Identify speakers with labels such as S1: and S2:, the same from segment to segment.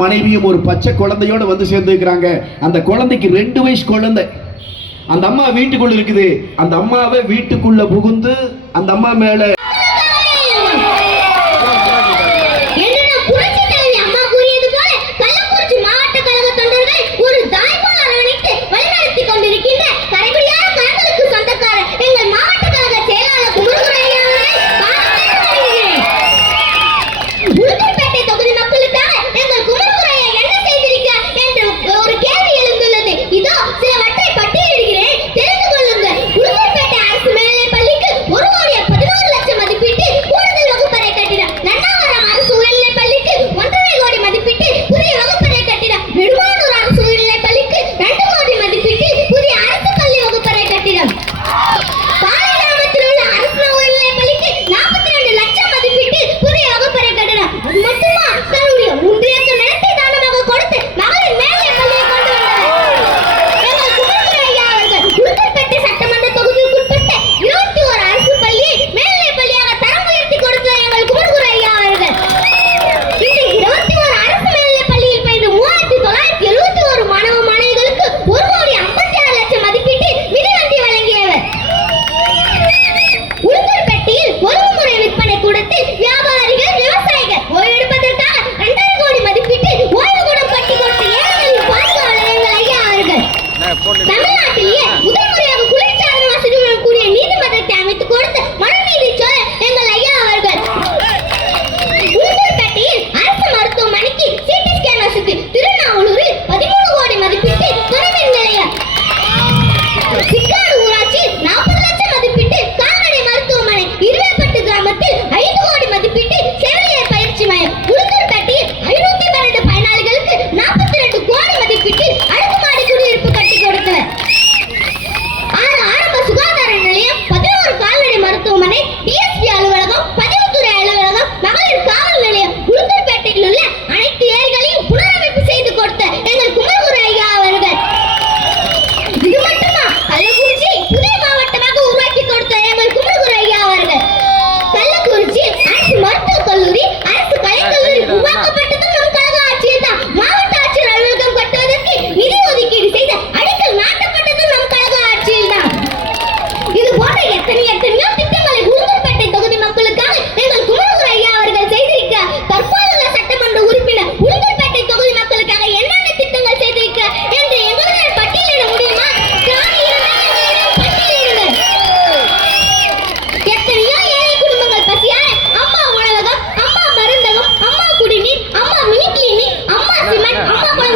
S1: மனைவியும் ஒரு பச்சை குழந்தையோடு வந்து சேர்ந்துருக்கிறாங்க. அந்த குழந்தைக்கு ரெண்டு வயசு குழந்தை. அந்த அம்மா வீட்டுக்குள்ள இருக்குது. அந்த அம்மாவை வீட்டுக்குள்ள புகுந்து அந்த அம்மா மேலே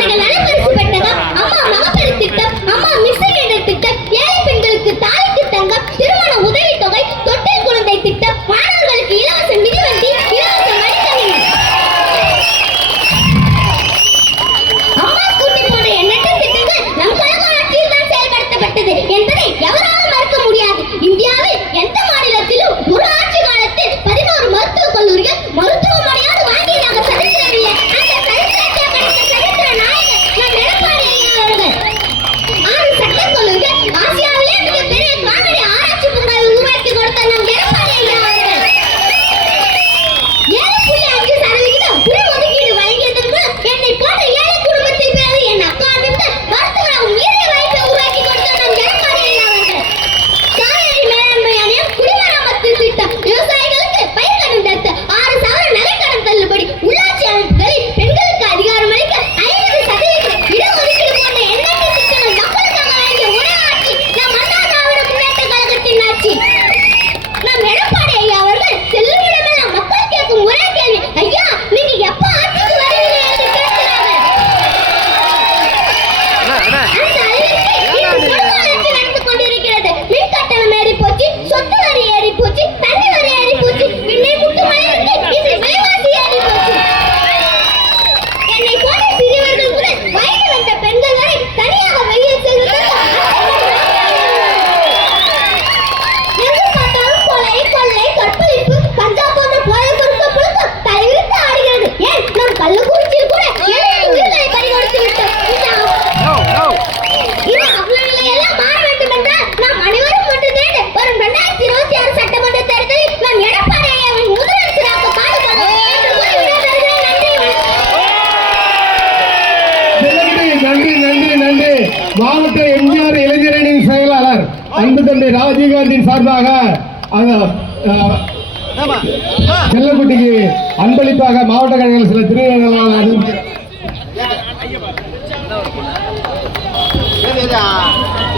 S2: regalar மாவட்ட
S3: எம்ஜிஆர் இளைஞரணியின் செயலாளர் அன்பு தந்தை ராஜீவ்காந்தியின் சார்பாக செல்லக்குட்டிக்கு அன்பளிப்பாக மாவட்ட கழகங்கள் சில திருவிழாவில் Yeah.